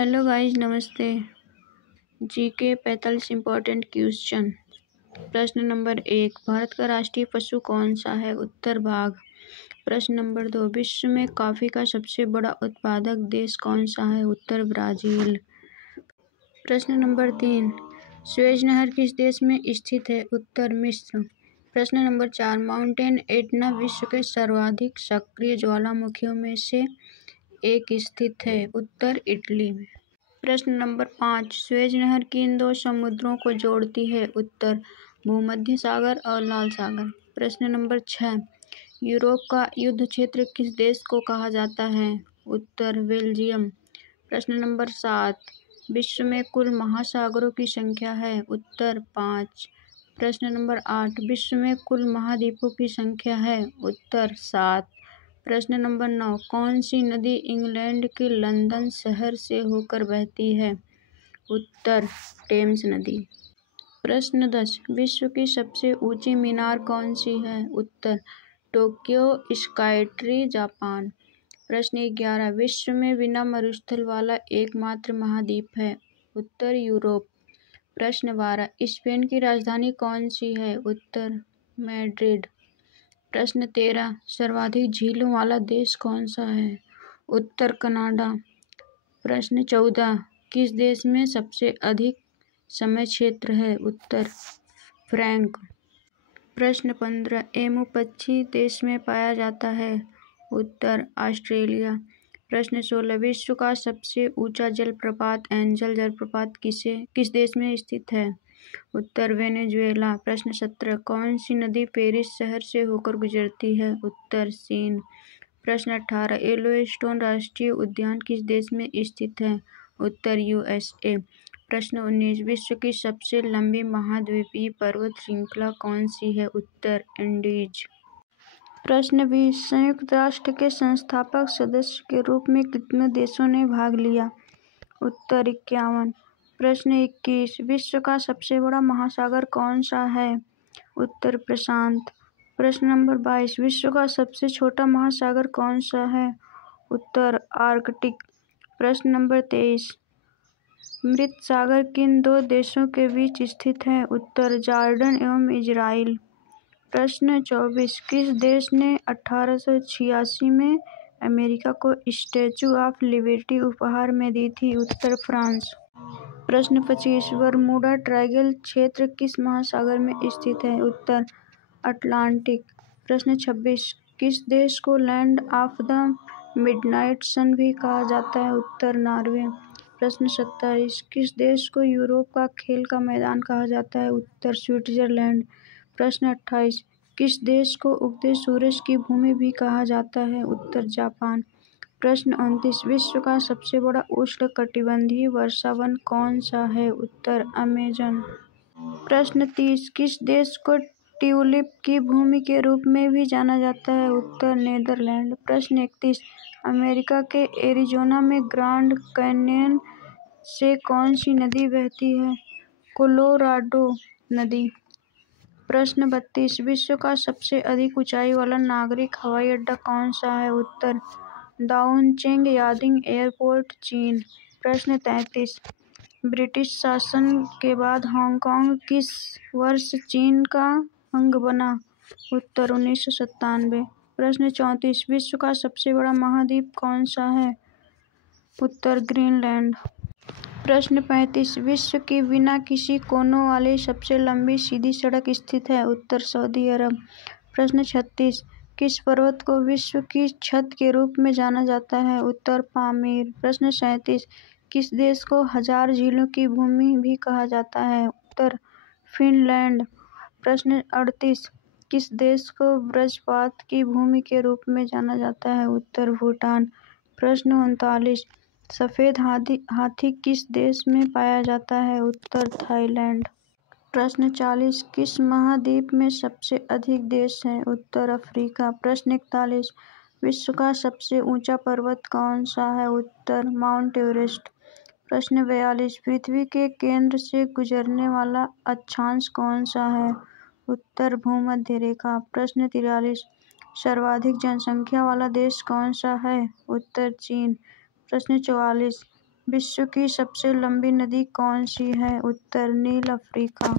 Hello guys, नमस्ते। GK 45 important question. प्रश्न number 1, Bharat का राष्ट्रीय पशु कौन सा है? उत्तर बाघ। प्रश्न नंबर 2, विश्व में कॉफी का सबसे बड़ा उत्पादक देश कौन सा है? उत्तर ब्राजील। प्रश्न नंबर 3, स्वेज नहर किस देश में स्थित है? उत्तर मिस्र। प्रश्न नंबर 4, माउंटेन एटना विश्व के सर्वाधिक सक्रिय ज्वालामुखियों में से एक स्थित है? उत्तर इटली में। प्रश्न नंबर 5, स्वेज नहर किन दो समुद्रों को जोड़ती है? उत्तर भूमध्य सागर और लाल सागर। प्रश्न नंबर 6, यूरोप का युद्ध क्षेत्र किस देश को कहा जाता है? उत्तर बेल्जियम। प्रश्न नंबर 7, विश्व में कुल महासागरों की संख्या है? उत्तर 5। प्रश्न नंबर 8, विश्व में कुल महाद्वीपों की संख्या है? उत्तर 7। प्रश्न नंबर 9, कौन सी नदी इंग्लैंड के लंदन शहर से होकर बहती है? उत्तर टेम्स नदी। प्रश्न 10, विश्व की सबसे ऊंची मीनार कौन सी है? उत्तर टोक्यो स्काईट्री, जापान। प्रश्न 11, विश्व में बिना मरुस्थल वाला एकमात्र महाद्वीप है? उत्तर यूरोप। प्रश्न 12, स्पेन की राजधानी कौन सी है? उत्तर मैड्रिड। प्रश्न 13, सर्वाधिक झीलों वाला देश कौन सा है? उत्तर कनाडा। प्रश्न 14, किस देश में सबसे अधिक समय क्षेत्र है? उत्तर फ्रैंक। प्रश्न 15, एमू पक्षी देश में पाया जाता है? उत्तर ऑस्ट्रेलिया। प्रश्न 16, विश्व का सबसे ऊंचा जलप्रपात एंजल जलप्रपात किस देश में स्थित है? उत्तर वेनेजुएला। प्रश्न 17, कौन सी नदी पेरिस शहर से होकर गुजरती है? उत्तर सीन। प्रश्न 18, येलोस्टोन राष्ट्रीय उद्यान किस देश में स्थित है? उत्तर यूएसए। प्रश्न 19, विश्व की सबसे लंबी महाद्वीपीय पर्वत श्रृंखला कौन सी है? उत्तर एंडीज। प्रश्न 20, संयुक्त राष्ट्र के संस्थापक सदस्य के रूप में कितने देशों ने भाग लिया? उत्तर 51। प्रश्न 21, विश्व का सबसे बड़ा महासागर कौन सा है? उत्तर प्रशांत। प्रश्न नंबर 22, विश्व का सबसे छोटा महासागर कौन सा है? उत्तर आर्कटिक। प्रश्न नंबर 23, मृत सागर किन दो देशों के बीच स्थित है? उत्तर जॉर्डन एवं इजराइल। प्रश्न 24, किस देश ने 1886 में अमेरिका को स्टैच्यू ऑफ लिबर्टी उपहार में दी थी? उत्तर फ्रांस। प्रश्न 25, बरमूडा ट्रायंगल क्षेत्र किस महासागर में स्थित है? उत्तर अटलांटिक। प्रश्न 26, किस देश को लैंड ऑफ द मिडनाइट सन भी कहा जाता है? उत्तर नॉर्वे। प्रश्न 27, किस देश को यूरोप का खेल का मैदान कहा जाता है? उत्तर स्विट्जरलैंड। प्रश्न 28, किस देश को उगते सूरज की भूमि भी कहा जाता है? उत्तर जापान। प्रश्न 29, विश्व का सबसे बड़ा उष्णकटिबंधीय वर्षावन कौन सा है? उत्तर अमेजन। प्रश्न 30, किस देश को ट्यूलिप की भूमि के रूप में भी जाना जाता है? उत्तर नीदरलैंड। प्रश्न 31, अमेरिका के एरिजोना में ग्रांड कैन्यन से कौन सी नदी बहती है? कोलोराडो नदी। प्रश्न 32, विश्व का सबसे अधिक ऊंचाई वाला नागरिक हवाई अड्डा कौन सा है? उत्तर दावनचेंग यादिंग एयरपोर्ट, चीन। प्रश्न 33, ब्रिटिश शासन के बाद हांगकांग किस वर्ष चीन का अंग बना? उत्तर 1997। प्रश्न 34, विश्व का सबसे बड़ा महाद्वीप कौन सा है? उत्तर ग्रीनलैंड। प्रश्न 35, विश्व की बिना किसी कोनों वाली सबसे लंबी सीधी सड़क स्थित है? उत्तर सऊदी अरब। प्रश्न 36, किस पर्वत को विश्व की छत के रूप में जाना जाता है? उत्तर पामीर। प्रश्न 37, किस देश को हजार झीलों की भूमि भी कहा जाता है? उत्तर फिनलैंड। प्रश्न 38, किस देश को वज्रपात की भूमि के रूप में जाना जाता है? उत्तर भूटान। प्रश्न 39, सफेद हाथी किस देश में पाया जाता है? उत्तर थाईलैंड। प्रश्न 40, किस महाद्वीप में सबसे अधिक देश हैं? उत्तर अफ्रीका। प्रश्न 41, विश्व का सबसे ऊंचा पर्वत कौन सा है? उत्तर माउंट एवरेस्ट। प्रश्न 42, पृथ्वी के केंद्र से गुजरने वाला अक्षांश कौन सा है? उत्तर भूमध्य रेखा। प्रश्न 43, सर्वाधिक जनसंख्या वाला देश कौन सा है? उत्तर चीन। प्रश्न 44, विश्व की सबसे लंबी नदी कौन सी है? उत्तर नील अफ्रीका।